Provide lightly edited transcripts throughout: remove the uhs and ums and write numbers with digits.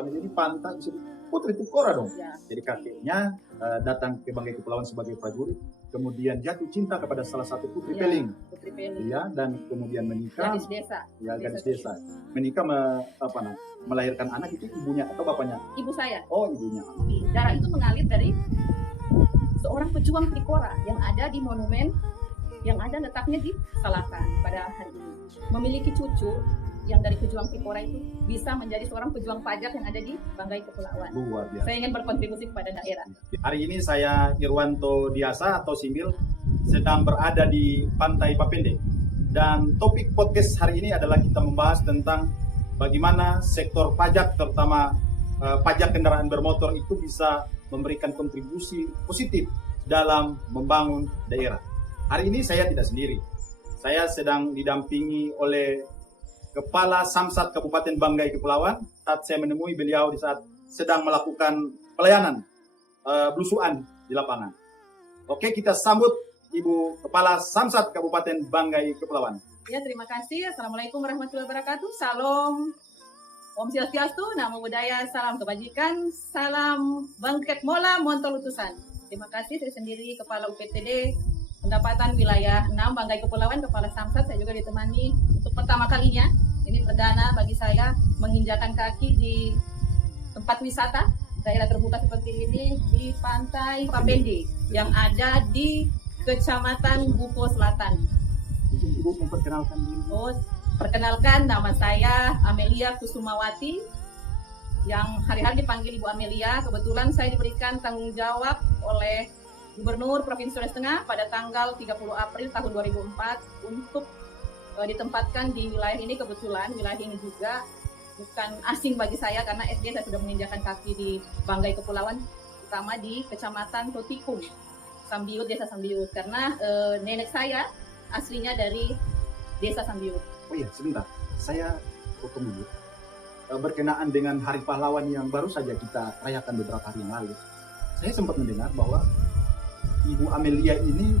Amelia ini pantas disebut Putri Tikora dong. Ya. Jadi kakeknya datang ke Banggai Kepulauan sebagai prajurit, kemudian jatuh cinta kepada salah satu putri Ya, Peling, Putri Peling. ya, dan kemudian menikah. Gadis desa. Ya, gadis desa. Menikah melahirkan anak itu ibunya atau bapaknya? Ibu saya. Oh, ibunya. Darah itu mengalir dari seorang pejuang Trikora yang ada di monumen yang ada letaknya di Salakan pada hari ini. Memiliki cucu yang dari pejuang Trikora itu bisa menjadi seorang pejuang pajak yang ada di Banggai Kepulauan. Luar biasa. Saya ingin berkontribusi kepada daerah. Hari ini saya Irwanto Diasa atau Simbil sedang berada di Pantai Papende. Dan topik podcast hari ini adalah kita membahas tentang bagaimana sektor pajak, terutama pajak kendaraan bermotor itu bisa memberikan kontribusi positif dalam membangun daerah. Hari ini saya tidak sendiri. Saya sedang didampingi oleh Kepala Samsat Kabupaten Banggai Kepulauan. Saat saya menemui beliau di saat sedang melakukan pelayanan belusuan di lapangan. Oke, kita sambut Ibu Kepala Samsat Kabupaten Banggai Kepulauan. Ya, terima kasih. Assalamualaikum warahmatullahi wabarakatuh. Salam Om Swastiastu, Namo Buddhaya, salam kebajikan, salam bangkit mola, montol utusan. Terima kasih, saya sendiri Kepala UPTD Pendapatan Wilayah 6 Banggai Kepulauan, Kepala Samsat. Saya juga ditemani untuk pertama kalinya, ini perdana bagi saya menginjakan kaki di tempat wisata daerah terbuka seperti ini di Pantai Papende yang ada di Kecamatan Bupo Selatan. Mungkin Ibu memperkenalkan diri. Oh, perkenalkan, nama saya Amelia Kusumawati yang hari-hari dipanggil Ibu Amelia. Kebetulan saya diberikan tanggung jawab oleh Gubernur Provinsi Sulawesi Tengah pada tanggal 30 April tahun 2004 untuk ditempatkan di wilayah ini. Kebetulan wilayah ini juga bukan asing bagi saya karena SD saya sudah menginjakan kaki di Banggai Kepulauan, terutama di Kecamatan Totikum, Sambiut, Desa Sambiut, karena nenek saya aslinya dari Desa Sambiut. Oh iya, sebentar. Saya potong dulu. Berkenaan dengan Hari Pahlawan yang baru saja kita rayakan beberapa hari yang lalu, saya sempat mendengar bahwa Ibu Amelia ini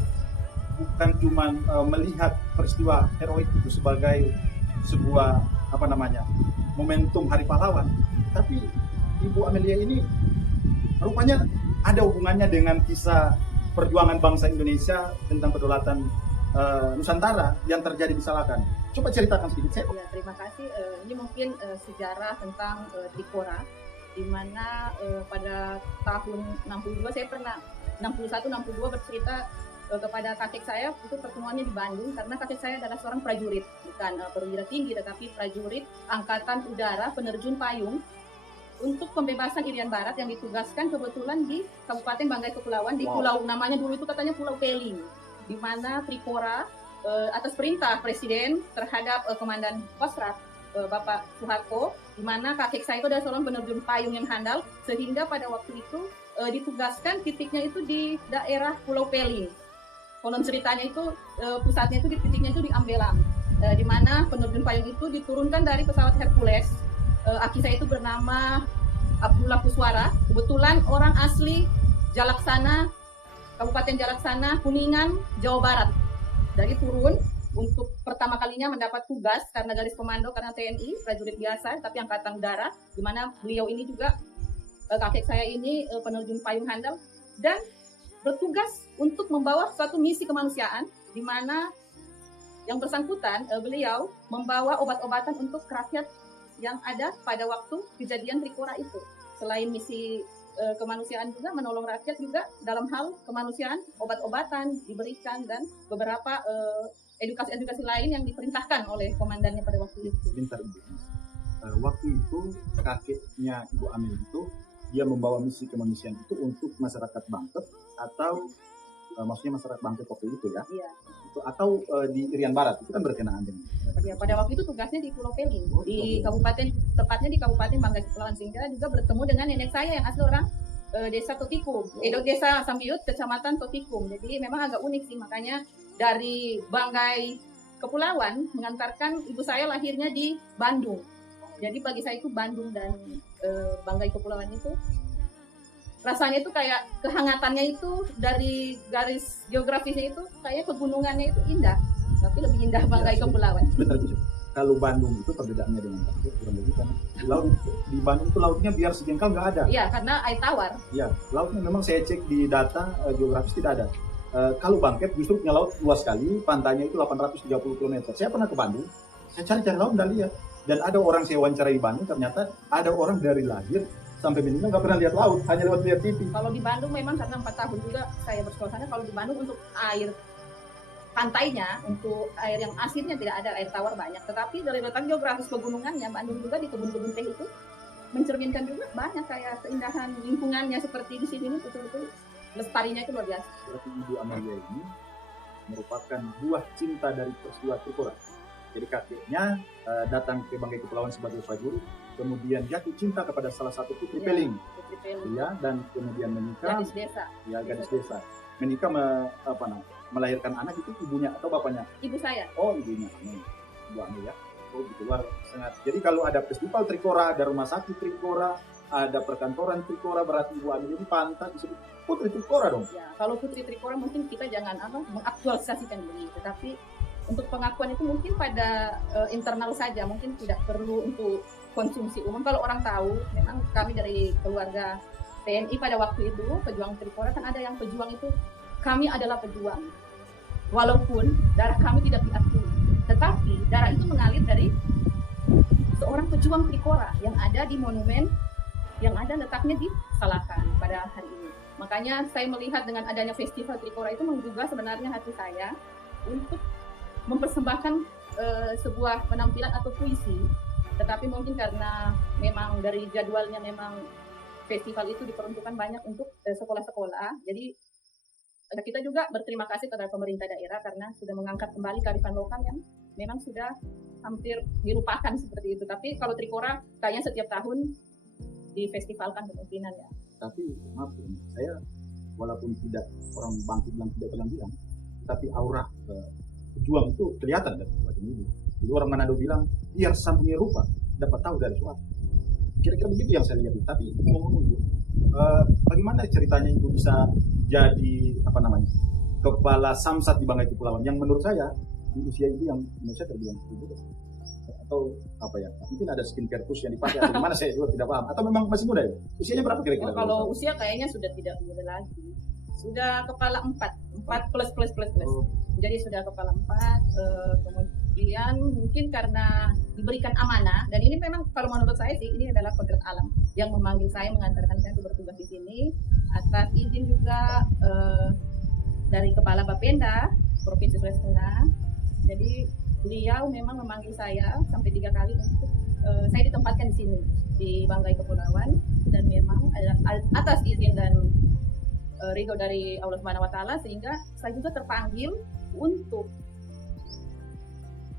bukan cuma melihat peristiwa heroik itu sebagai sebuah momentum Hari Pahlawan, tapi Ibu Amelia ini rupanya ada hubungannya dengan kisah perjuangan bangsa Indonesia tentang kedaulatan Nusantara yang terjadi di Salakan. Coba ceritakan sedikit saya. Ya, terima kasih. Ini mungkin sejarah tentang Trikora, di mana pada tahun 62 saya pernah 61-62 bercerita kepada kakek saya, itu pertemuannya di Bandung karena kakek saya adalah seorang prajurit, bukan perwira tinggi tetapi prajurit Angkatan Udara penerjun payung untuk pembebasan Irian Barat yang ditugaskan kebetulan di Kabupaten Banggai Kepulauan di pulau, namanya dulu itu katanya Pulau Peling, di mana Trikora atas perintah Presiden terhadap Komandan Kostrat Bapak Soeharto, di mana kakek saya itu adalah seorang penerjun payung yang handal, sehingga pada waktu itu ditugaskan titiknya itu di daerah Pulau Peling. Konon ceritanya itu pusatnya itu di titiknya itu di Ambelang, di mana penerjun payung itu diturunkan dari pesawat Hercules. Aki saya itu bernama Abdullah Kuswara, kebetulan orang asli Jalaksana, Kabupaten Jalaksana, Kuningan, Jawa Barat. Dari turun untuk pertama kalinya mendapat tugas karena garis komando, karena TNI, prajurit biasa, tapi Angkatan Udara, di mana beliau ini juga, kakek saya ini penerjun payung handal, dan bertugas untuk membawa suatu misi kemanusiaan, di mana yang bersangkutan, beliau membawa obat-obatan untuk rakyat yang ada pada waktu kejadian Trikora itu. Selain misi kemanusiaan juga menolong rakyat juga dalam hal kemanusiaan, obat-obatan diberikan dan beberapa edukasi-edukasi lain yang diperintahkan oleh komandannya pada waktu itu. Sebentar Ibu. Waktu itu kakeknya Ibu Amel itu dia membawa misi kemanusiaan itu untuk masyarakat Bangkep atau maksudnya masyarakat Bangkep waktu itu ya? Iya. Itu atau di Irian Barat itu kan berkenaan dengan. Ya, pada waktu itu tugasnya di Pulau Peling, di Oke. kabupaten, tepatnya di Kabupaten Banggai Kepulauan, sehingga juga bertemu dengan nenek saya yang asli orang Desa Totikum, Desa Sambiut, Kecamatan Totikum. Jadi memang agak unik sih, makanya dari Banggai Kepulauan mengantarkan ibu saya lahirnya di Bandung. Jadi bagi saya itu Bandung dan Banggai Kepulauan itu rasanya itu kayak kehangatannya itu dari garis geografisnya itu kayak pegunungannya itu indah, tapi lebih indah Banggai Kepulauan. Sebentar Bu. kalau Bandung itu perbedaannya dengan Bangkok kurang lebih kan laut di Bandung itu lautnya biar sejengkal nggak ada. Iya, karena air tawar. Ya, lautnya memang saya cek di data geografis tidak ada. Kalau Bangkok justru punya laut luas sekali, pantainya itu 830 km. Saya pernah ke Bandung, saya cari-cari laut nggak lihat. Dan ada orang saya wawancarai di Bandung, ternyata ada orang dari lahir sampai meninggal nggak pernah lihat laut, hanya lewat lihat TV. Kalau di Bandung memang karena 4 tahun juga saya bersekolah sana, kalau di Bandung untuk air pantainya, untuk air yang asinnya tidak ada, air tawar banyak. Tetapi dari letak geografis pegunungannya, Bandung juga di kebun-kebun teh itu mencerminkan juga banyak kayak keindahan lingkungannya seperti di sini ini betul-betul lestarinya itu luar biasa. Berarti Ibu Amalia ini merupakan buah cinta dari peristiwa Trikora. Jadi kakeknya datang ke Banggai Kepulauan sebagai prajurit, kemudian jatuh cinta kepada salah satu putri Peling, ya, dan kemudian menikah. Gadis desa. Ya, gadis desa. Menikah melahirkan anak itu ibunya atau bapaknya? Ibu saya. Oh, ibunya. Ibu Amalia. Oh, gitu luar sangat. Jadi kalau ada festival Trikora, ada rumah sakit Trikora, ada perkantoran Trikora, berarti Ibu Amalia ini pantas disebut Putri Trikora dong. Ya, kalau Putri Trikora mungkin kita jangan mengaktualisasikan begitu, tetapi untuk pengakuan itu mungkin pada internal saja, mungkin tidak perlu untuk konsumsi umum. Kalau orang tahu, memang kami dari keluarga TNI pada waktu itu, pejuang Trikora kan ada yang pejuang itu, kami adalah pejuang. Walaupun darah kami tidak diakui, tetapi darah itu mengalir dari seorang pejuang Trikora yang ada di monumen yang ada letaknya di Salakan pada hari ini. Makanya saya melihat dengan adanya festival Trikora itu menggugah sebenarnya hati saya untuk mempersembahkan sebuah penampilan atau puisi, tetapi mungkin karena memang dari jadwalnya memang festival itu diperuntukkan banyak untuk sekolah-sekolah, jadi kita juga berterima kasih kepada pemerintah daerah karena sudah mengangkat kembali kearifan lokal yang memang sudah hampir dilupakan seperti itu. Tapi kalau Trikora kayaknya setiap tahun difestivalkan kemungkinan ya. Tapi maaf, saya walaupun tidak orang Bangkok bilang, tapi aura pejuang itu kelihatan dari wajah ibu. Jadi orang Manado bilang, biar sambungnya rupa, dapat tahu dari suara. Kira-kira begitu yang saya lihat. Tapi ngomong-ngomong ibu, bagaimana ceritanya ibu bisa jadi kepala samsat di Banggai Kepulauan? Yang menurut saya di usia ibu yang menurut saya terbilang ibu atau mungkin ada skincare khusus yang dipakai atau gimana, saya juga tidak paham. Atau memang masih muda ya? Usianya berapa kira-kira? Kalau usia kayaknya sudah tidak muda lagi. Sudah kepala 4 plus. Jadi sudah kepala 4, kemudian mungkin karena diberikan amanah, dan ini memang kalau menurut saya sih ini adalah kodrat alam yang memanggil saya, mengantarkan saya untuk bertugas di sini atas izin juga dari Kepala Bapenda Provinsi Sulawesi Tengah. Jadi beliau memang memanggil saya sampai 3 kali untuk saya ditempatkan di sini di Banggai Kepulauan, dan memang atas izin dan ridho dari Allah Subhanahu wa taala, sehingga saya juga terpanggil untuk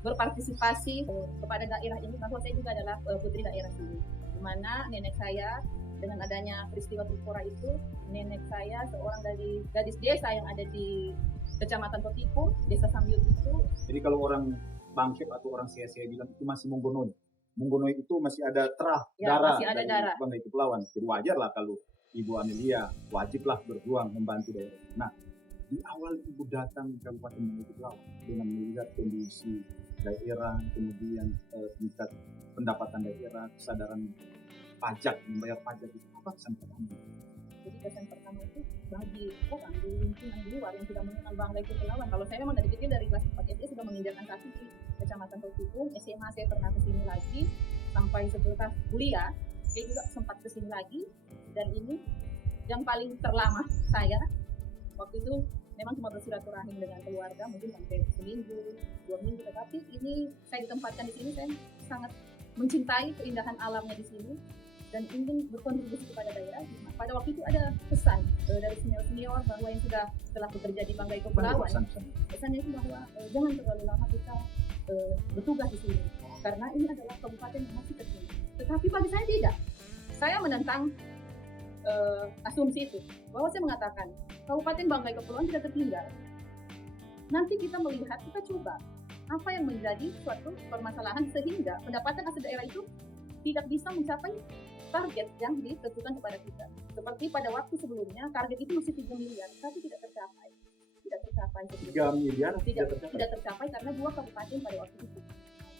berpartisipasi kepada daerah ini, bahwa saya juga adalah putri daerah ini, di mana nenek saya dengan adanya peristiwa Trikora itu, nenek saya seorang dari gadis desa yang ada di Kecamatan Totipo, Desa Sambiut itu. Jadi kalau orang Bangkok atau orang saya bilang itu masih Monggonoi. Monggonoi itu masih ada darah masih ada darah Banggai Kepulauan. Jadi wajar lah kalau Ibu Amelia wajiblah berjuang membantu daerah. Nah, di awal Ibu datang ke Kabupaten Banggai Kepulauan dengan melihat kondisi daerah, kemudian tingkat pendapatan daerah, kesadaran pajak, membayar pajak itu, apa kesan pertama? Jadi kesan pertama itu bagi orang di lingkungan di luar yang tidak mengenal Banggai Kepulauan. Kalau saya memang dari kecil, dari kelas 4 SD sudah menginjakan kaki di Kecamatan Totipo. SMA saya pernah kesini lagi, sampai setelah kuliah saya juga sempat kesini lagi. Dan ini yang paling terlama saya waktu itu memang cuma bersilaturahim dengan keluarga, mungkin sampai seminggu, 2 minggu. Tetapi ini saya ditempatkan di sini, saya sangat mencintai keindahan alamnya di sini dan ingin berkontribusi kepada daerah. Pada waktu itu ada pesan dari senior-senior bahwa yang sudah setelah bekerja di Banggai Kepulauan, pesannya itu bahwa jangan terlalu lama kita bertugas di sini, karena ini adalah kabupaten yang masih kecil. Tetapi bagi saya tidak. Saya menentang asumsi itu, bahwa saya mengatakan Kabupaten Banggai Kepulauan tidak tertinggal. Nanti kita melihat, kita coba apa yang menjadi suatu permasalahan sehingga pendapatan asli daerah itu tidak bisa mencapai target yang ditentukan kepada kita. Seperti pada waktu sebelumnya, target itu masih 3 miliar, tapi tidak tercapai. 3 miliar tidak tercapai karena 2 kabupaten pada waktu itu.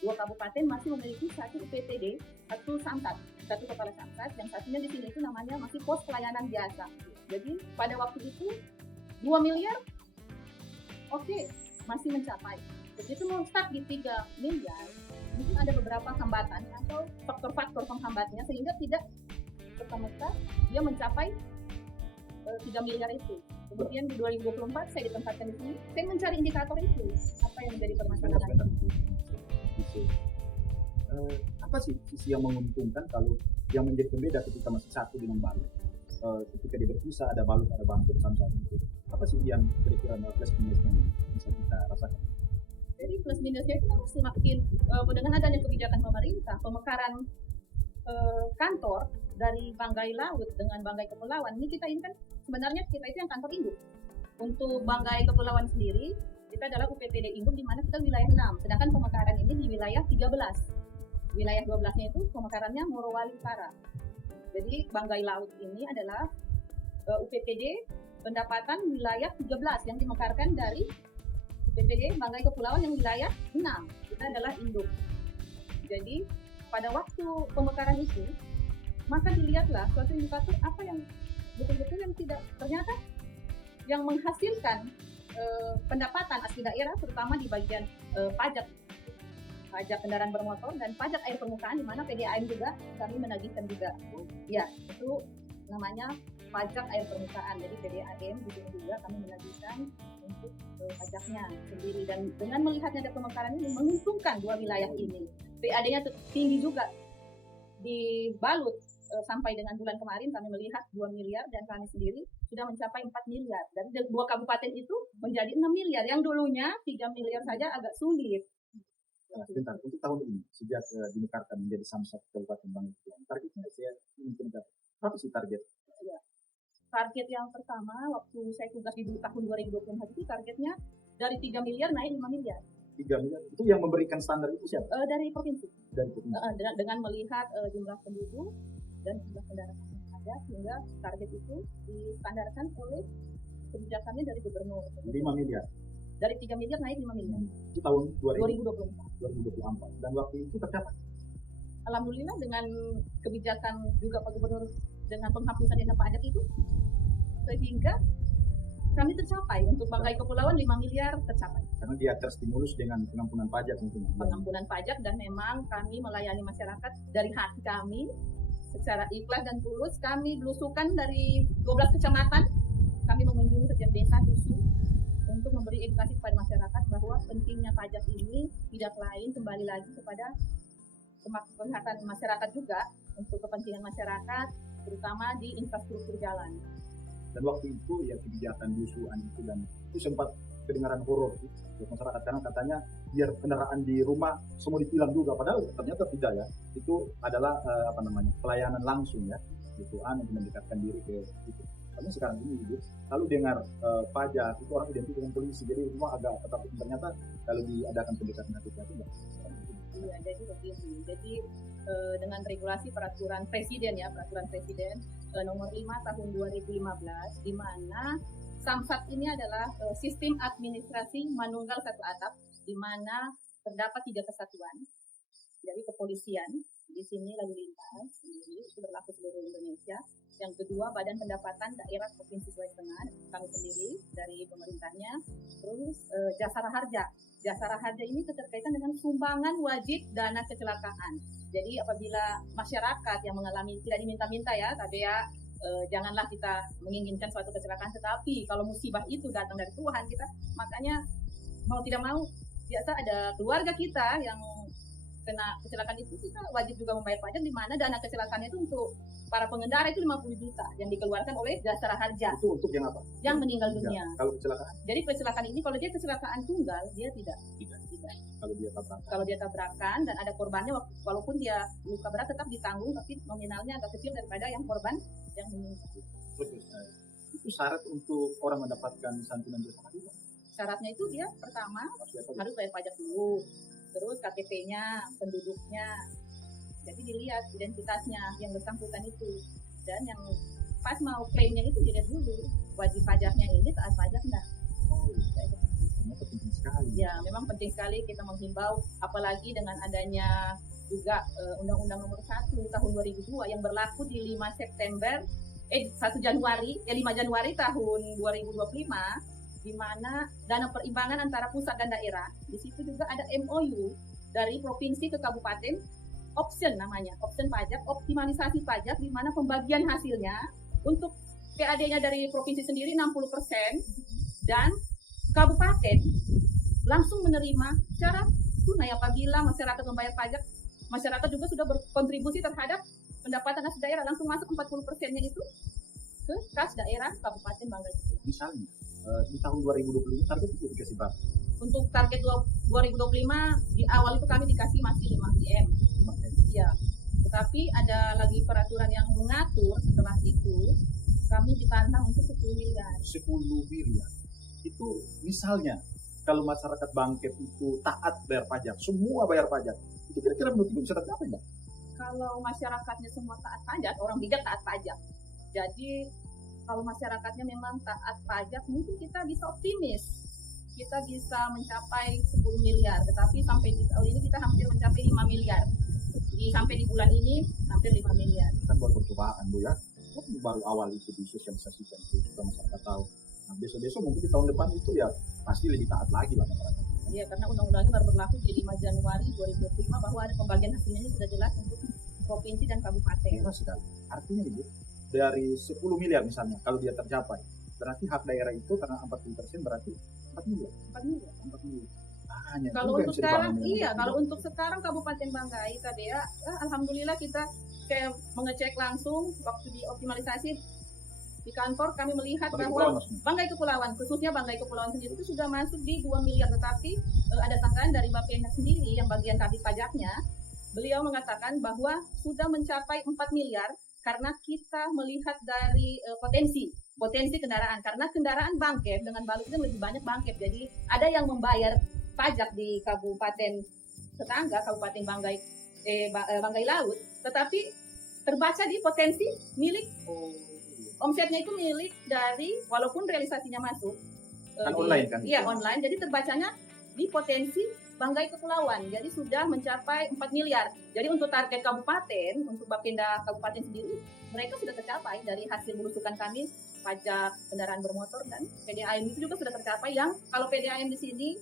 2 kabupaten masih memiliki satu UPTD, satu samsat, satu kepala samsat, yang satunya di sini itu namanya masih pos pelayanan biasa. Jadi pada waktu itu 2 miliar, oke, masih mencapai. Begitu mau start di 3 miliar, mungkin ada beberapa hambatan atau faktor-faktor penghambatnya sehingga tidak serta-merta dia mencapai 3 miliar itu. Kemudian di 2024 saya ditempatkan di sini, saya mencari indikator itu, apa yang menjadi permasalahan. Apa sih sisi yang menguntungkan kalau yang menjadi pembeda ketika masih satu dengan Balut? Ketika dia berpisah ada Balut, ada Bangkok sama-sama itu. Apa sih yang kira-kira plus minusnya bisa kita rasakan? Jadi plus minusnya itu semakin dengan adanya kebijakan pemerintah, pemekaran kantor dari Banggai Laut dengan Banggai Kepulauan ini kan sebenarnya kita itu yang kantor induk. Untuk Banggai Kepulauan sendiri kita adalah UPTD induk di mana kita wilayah 6, sedangkan pemekaran ini di wilayah 13. Wilayah 12-nya itu pemekarannya Morowali Utara. Jadi Banggai Laut ini adalah UPTD pendapatan wilayah 13 yang dimekarkan dari UPTD Banggai Kepulauan yang wilayah 6. Kita adalah induk. Jadi pada waktu pemekaran itu maka dilihatlah suatu indikator apa yang betul-betul yang tidak ternyata yang menghasilkan pendapatan asli daerah terutama di bagian pajak kendaraan bermotor dan pajak air permukaan di mana PDAM juga kami menagihkan juga. Ya, itu namanya pajak air permukaan. Jadi PDAM di sini juga kami menagihkan untuk pajaknya sendiri dan dengan melihatnya ada pemekaran ini menguntungkan 2 wilayah ini. PAD-nya tinggi juga di Balut sampai dengan bulan kemarin kami melihat 2 miliar dan kami sendiri sudah mencapai 4 miliar. Dari 2 kabupaten itu menjadi 6 miliar. Yang dulunya 3 miliar saja agak sulit. Bentar, untuk tahun ini sejak dimekarkan menjadi samsat Kabupaten Banggai, targetnya saya ingin tahu apa sih target? Ya. Target yang pertama waktu saya tugas di tahun 2024 itu targetnya dari 3 miliar naik 5 miliar. 3 miliar itu yang memberikan standar itu siapa? Dari provinsi. Dari provinsi. Dengan melihat jumlah penduduk dan jumlah kendaraan yang ada sehingga target itu distandarkan oleh kebijakannya dari gubernur. 5 miliar. Dari 3 miliar naik 5 miliar. Itu tahun 2024. Dan waktu itu tercapai. Alhamdulillah dengan kebijakan juga Pak Gubernur dengan penghapusan dana pajak itu sehingga kami tercapai untuk Banggai Kepulauan 5 miliar tercapai. Karena dia terstimulus dengan pengampunan pajak mungkin. Pengampunan pajak dan memang kami melayani masyarakat dari hati kami secara ikhlas dan tulus. Kami belusukan dari 12 kecamatan. Kami mengunjungi setiap desa dusun untuk memberi edukasi kepada masyarakat bahwa pentingnya pajak ini tidak lain kembali lagi kepada kemaslahatan masyarakat juga untuk kepentingan masyarakat terutama di infrastruktur jalan. Dan waktu itu ya kebijakan dusuan itu dan itu sempat kedengaran horor untuk masyarakat karena katanya biar kendaraan di rumah semua ditilang juga padahal ternyata tidak ya. Itu adalah pelayanan langsung ya dusuan untuk mendekatkan diri ke itu. Karena sekarang ini ibu lalu dengar pajak itu orang identik dengan polisi jadi semua agak tetapi ternyata kalau diadakan pendekatan hati-hati enggak. Iya, jadi begini. Jadi dengan regulasi peraturan presiden nomor 5 tahun 2015 di mana Samsat ini adalah sistem administrasi manunggal satu atap di mana terdapat 3 kesatuan. Jadi kepolisian di sini lalu lintas sendiri itu berlaku seluruh Indonesia. Yang kedua Badan Pendapatan Daerah Provinsi Sulawesi Tengah kami sendiri dari pemerintahnya. Terus Jasara Harja. Jasara Harja ini keterkaitan dengan sumbangan wajib dana kecelakaan. Jadi apabila masyarakat yang mengalami tidak diminta-minta ya, janganlah kita menginginkan suatu kecelakaan, tetapi kalau musibah itu datang dari Tuhan kita, makanya mau tidak mau biasa ada keluarga kita yang kena kecelakaan itu kita wajib juga membayar pajak di mana dana kecelakaannya itu untuk para pengendara itu 50 juta yang dikeluarkan oleh Jasara Harja. Itu untuk yang apa? Yang meninggal dunia. Kalau kecelakaan? Jadi kecelakaan ini kalau dia kecelakaan tunggal dia tidak. Kalau dia tabrakan dan ada korbannya walaupun dia luka berat tetap ditanggung tapi nominalnya agak kecil daripada yang korban yang meninggal. Itu syarat untuk orang mendapatkan santunan Jasara Harja? Syaratnya itu dia pertama harus bayar pajak dulu. Terus KTP-nya, penduduknya, jadi dilihat identitasnya yang bersangkutan itu. Dan yang pas mau klaimnya itu dilihat dulu, wajib pajaknya ini taat pajak enggak. Ternyata penting sekali. Ya, memang penting sekali kita menghimbau, apalagi dengan adanya juga Undang-Undang Nomor 1 Tahun 2002 yang berlaku di 5 Januari tahun 2025, di mana dana perimbangan antara pusat dan daerah. Di situ juga ada MOU dari provinsi ke kabupaten, option namanya, option pajak, optimalisasi pajak, di mana pembagian hasilnya untuk PAD-nya dari provinsi sendiri 60% dan kabupaten langsung menerima secara tunai apabila masyarakat membayar pajak. Masyarakat juga sudah berkontribusi terhadap pendapatan asli daerah, langsung masuk 40%-nya itu ke kas daerah Kabupaten Banggai. Misalnya di tahun 2020 target itu dikasih berapa? Untuk target 2025 di awal itu kami dikasih masih 5 M. Ya. Tetapi ada lagi peraturan yang mengatur setelah itu kami ditantang untuk 10 miliar. 10 miliar. Itu misalnya kalau masyarakat Bangkit itu taat bayar pajak, semua bayar pajak, itu kira-kira menurut Ibu bisa tercapai nggak? Kalau masyarakatnya semua taat pajak, orang bijak taat pajak. Jadi kalau masyarakatnya memang taat pajak, mungkin kita bisa optimis. Kita bisa mencapai 10 miliar, tetapi sampai di tahun ini kita hampir mencapai 5 miliar. Sampai di bulan ini hampir 5 miliar. Kan baru percobaan, Bu ya. Baru awal itu disosialisasikan, itu supaya masyarakat tahu. Nah, besok-besok mungkin di tahun depan itu ya pasti lebih taat lagi lah masyarakat. Iya, karena undang-undangnya baru berlaku di 5 Januari 2025 bahwa ada pembagian hasilnya sudah jelas untuk provinsi dan kabupaten. Jelas sekali. Artinya Ibu, dari 10 miliar misalnya, kalau dia tercapai, berarti hak daerah itu karena 40% berarti 4 miliar. 4 miliar. 4 miliar. Kalau untuk sekarang, kalau untuk sekarang Kabupaten Banggai tadi ya, alhamdulillah kita kayak mengecek langsung waktu di optimalisasi di kantor, kami melihat bahwa Banggai Kepulauan, khususnya Banggai Kepulauan sendiri itu sudah masuk di 2 miliar, tetapi ada sangkaan dari Bapenda sendiri yang bagian kabit pajaknya, beliau mengatakan bahwa sudah mencapai 4 miliar karena kita melihat dari potensi kendaraan, karena kendaraan Bangkep dengan Balut itu lebih banyak Bangkep, jadi ada yang membayar pajak di kabupaten tetangga, Kabupaten Banggai Laut, tetapi terbaca di potensi milik, omsetnya itu milik dari, walaupun realisasinya masuk kan online kan? Iya, online, jadi terbacanya di potensi Banggai Kepulauan, jadi sudah mencapai 4 miliar. Jadi untuk target kabupaten, untuk Bapenda Kabupaten sendiri, mereka sudah tercapai dari hasil belusukan kami, pajak kendaraan bermotor dan PDAM itu juga sudah tercapai, yang kalau PDAM di sini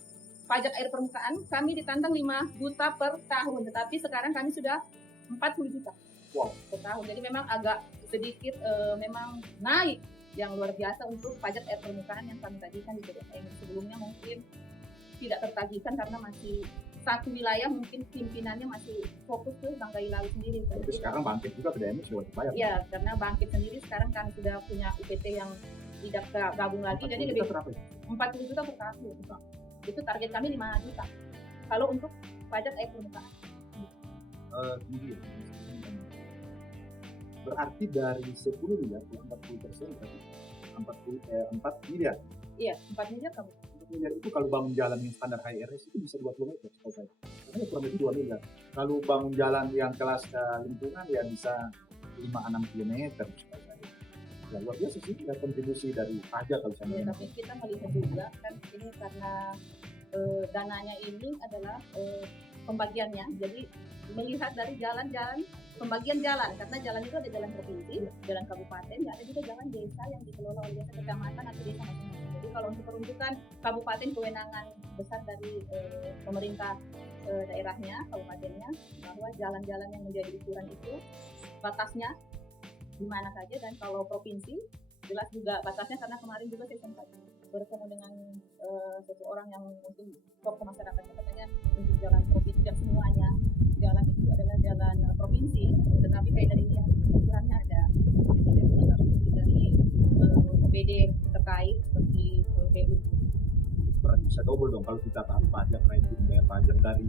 pajak air permukaan kami ditantang 5 juta per tahun, tetapi sekarang kami sudah 40 juta per tahun. Jadi memang agak sedikit memang naik yang luar biasa untuk pajak air permukaan yang kami tagihkan di PDAM. Sebelumnya mungkin tidak tertagihkan karena masih satu wilayah, mungkin pimpinannya masih fokus ke Banggai Laut sendiri. Tapi sekarang Bangkit juga PDAM sudah dibayar. Iya, karena Bangkit sendiri sekarang kami sudah punya UPT yang tidak gabung lagi, jadi lebih 40 juta per tahun. Itu target kami 5 juta kalau untuk pajak air permukaan. Berarti dari 10 miliar 40% berarti 4 miliar. Iya, 4 miliar kamu. 4 miliar itu kalau bangun jalan yang standar HRS itu bisa 2 km setahu saya. Karena kurang lebih 2 miliar. Kalau bangun jalan yang kelas lingkungan ya bisa 5-6 km setahu saya. Ya luar biasa sih ya, kontribusi dari pajak kalau saya. Ya, tapi kita melihat juga kan ini karena dananya ini adalah pembagiannya, jadi melihat dari jalan-jalan, pembagian jalan, karena jalan itu ada jalan provinsi, jalan kabupaten, ya ada juga jalan desa yang dikelola oleh desa kecamatan atau desa masing-masing. Jadi kalau untuk peruntukan kabupaten, kewenangan besar dari pemerintah daerahnya, kabupatennya, bahwa jalan-jalan yang menjadi ukuran itu batasnya di mana saja, dan kalau provinsi jelas juga batasnya, karena kemarin juga saya sempat bertemu dengan seseorang yang mungkin tokoh masyarakatnya, katanya untuk jalan provinsi dan semuanya jalan itu adalah jalan provinsi, tetapi kayak dari yang ukurannya ada, jadi dari OPD terkait seperti PU. Berarti bisa double dong kalau kita tahu pajak, rajin bayar pajak dari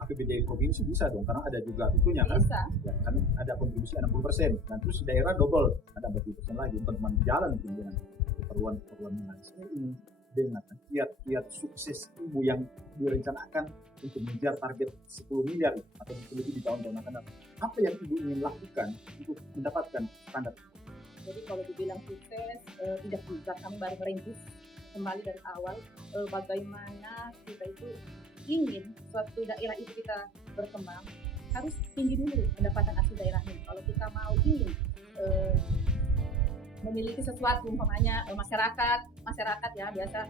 APBD provinsi bisa dong, karena ada juga itunya kan? Bisa. Ya, kan ada kontribusi 60%, nah terus daerah double, ada 40% lagi untuk teman jalan mungkin dengan keperluan yang lain. Saya ingin dengar kiat-kiat sukses Ibu yang direncanakan untuk mengejar target 10 miliar atau lebih di tahun-tahun akan datang. Apa yang Ibu ingin lakukan untuk mendapatkan standar? Jadi kalau dibilang sukses, tidak juga, kami baru merintis kembali dari awal bagaimana kita itu ingin suatu daerah itu kita berkembang, harus tinggi dulu pendapatan asli daerahnya. Kalau kita mau ingin memiliki sesuatu, umpamanya masyarakat ya biasa,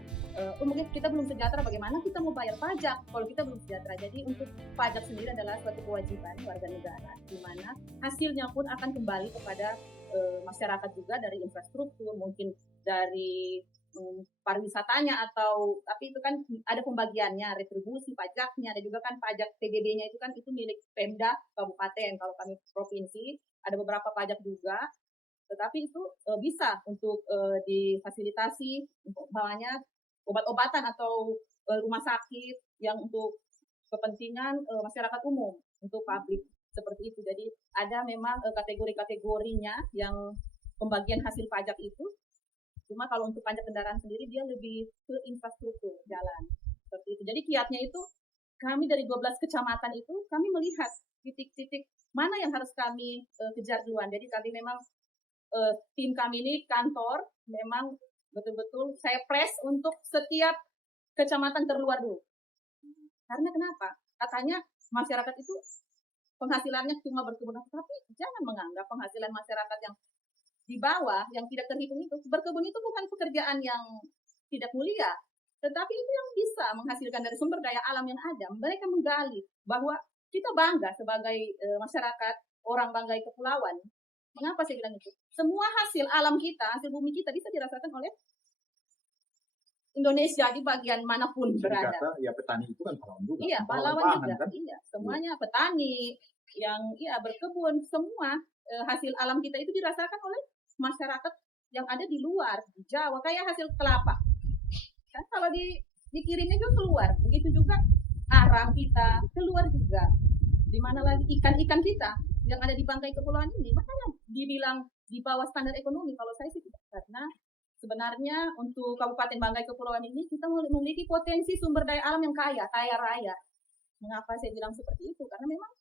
mungkin kita belum sejahtera, bagaimana kita mau bayar pajak kalau kita belum sejahtera. Jadi untuk pajak sendiri adalah suatu kewajiban warga negara, di mana hasilnya pun akan kembali kepada masyarakat juga dari infrastruktur, mungkin dari pariwisatanya, atau tapi itu kan ada pembagiannya, retribusi pajaknya, ada juga kan pajak PBB-nya itu kan itu milik Pemda kabupaten. Kalau kami provinsi ada beberapa pajak juga, tetapi itu bisa untuk difasilitasi umpamanya obat-obatan atau rumah sakit yang untuk kepentingan masyarakat umum, untuk publik seperti itu. Jadi ada memang kategori-kategorinya yang pembagian hasil pajak itu. Cuma kalau untuk pajak kendaraan sendiri dia lebih ke infrastruktur jalan seperti itu. Jadi kiatnya itu kami dari 12 kecamatan itu kami melihat titik-titik mana yang harus kami kejar duluan. Jadi kami memang tim kami ini kantor memang betul-betul saya press untuk setiap kecamatan terluar dulu. Karena kenapa? Katanya masyarakat itu penghasilannya cuma berkebun, tapi jangan menganggap penghasilan masyarakat yang di bawah yang tidak terhitung itu, berkebun itu bukan pekerjaan yang tidak mulia, tetapi itu yang bisa menghasilkan dari sumber daya alam yang ada. Mereka menggali bahwa kita bangga sebagai masyarakat orang Banggai Kepulauan. Mengapa saya bilang itu? Semua hasil alam kita, hasil bumi kita bisa dirasakan oleh Indonesia di bagian manapun berada. Kata, ya petani itu kan pahlawan juga. Iya, pahlawan juga. Kan? Iya, semuanya petani yang berkebun, semua hasil alam kita itu dirasakan oleh masyarakat yang ada di luar, di Jawa, kayak hasil kelapa. Kan kalau dikirimnya juga keluar. Begitu juga arang kita keluar juga. Di mana lagi ikan-ikan kita yang ada di Banggai Kepulauan ini, makanya dibilang di bawah standar ekonomi. Kalau saya sih tidak, karena sebenarnya untuk Kabupaten Banggai Kepulauan ini kita memiliki potensi sumber daya alam yang kaya raya. Mengapa saya bilang seperti itu? Karena memang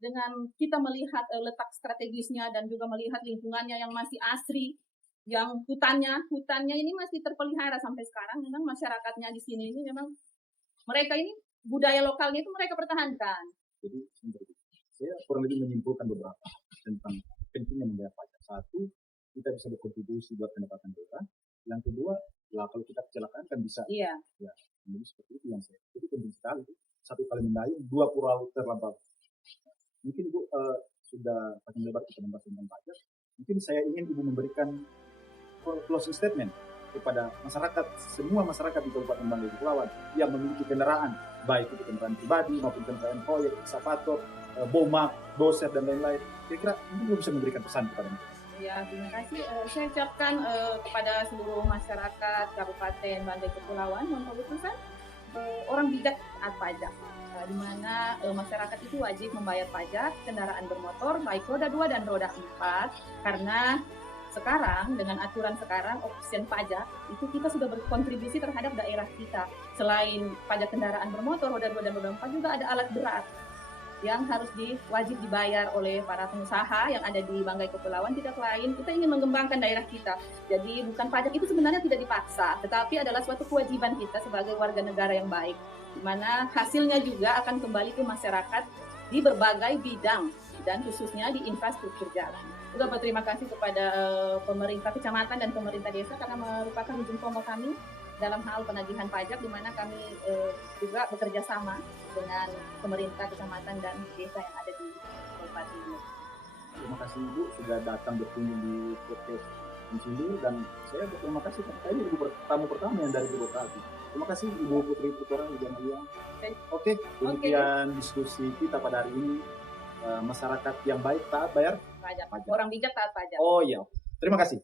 dengan kita melihat letak strategisnya dan juga melihat lingkungannya yang masih asri, yang hutannya ini masih terpelihara sampai sekarang. Memang masyarakatnya di sini ini memang mereka ini budaya lokalnya itu mereka pertahankan. Jadi saya kurang lebih menyimpulkan beberapa tentang pentingnya membayar pajak. Satu, kita bisa berkontribusi buat pendapatan daerah. Yang kedua, kalau kita kecelakaan kan bisa. Iya. Ya, jadi seperti itu yang saya. Jadi penting sekali. Satu kali mendayung, 2 pulau terlambat. Mungkin Ibu sudah panjang lebar kita membahas tentang pajak. Mungkin saya ingin Ibu memberikan closing statement kepada masyarakat, semua masyarakat di Kabupaten Banggai Kepulauan yang memiliki kendaraan, baik itu kendaraan pribadi maupun kendaraan proyek, ekskavator, bomak, doser dan lain-lain. Kira-kira Ibu bisa memberikan pesan kepada mereka. Ya, terima kasih. Saya ucapkan kepada seluruh masyarakat Kabupaten Banggai Kepulauan, mohon pesan orang bijak taat pajak. Di mana masyarakat itu wajib membayar pajak kendaraan bermotor baik roda 2 dan roda 4, karena sekarang dengan aturan sekarang option pajak itu kita sudah berkontribusi terhadap daerah kita. Selain pajak kendaraan bermotor roda 2 dan roda 4 juga ada alat berat yang harus wajib dibayar oleh para pengusaha yang ada di Banggai Kepulauan. Tidak lain, kita ingin mengembangkan daerah kita. Jadi bukan pajak itu sebenarnya tidak dipaksa, tetapi adalah suatu kewajiban kita sebagai warga negara yang baik, di mana hasilnya juga akan kembali ke masyarakat di berbagai bidang dan khususnya di infrastruktur jalan. Juga berterima kasih kepada pemerintah kecamatan dan pemerintah desa karena merupakan ujung tombak kami dalam hal penagihan pajak, di mana kami juga bekerja sama dengan pemerintah kecamatan dan desa yang ada di kabupaten ini. Terima kasih Ibu sudah datang berkunjung di podcast ini, dan saya berterima kasih karena ini Ibu tamu pertama yang dari Bekasi. Terima kasih Ibu Putri Putra Wijaya. Oke, demikian diskusi kita pada hari ini. Masyarakat yang baik taat bayar pajak. Orang bijak taat pajak. Oh iya, terima kasih.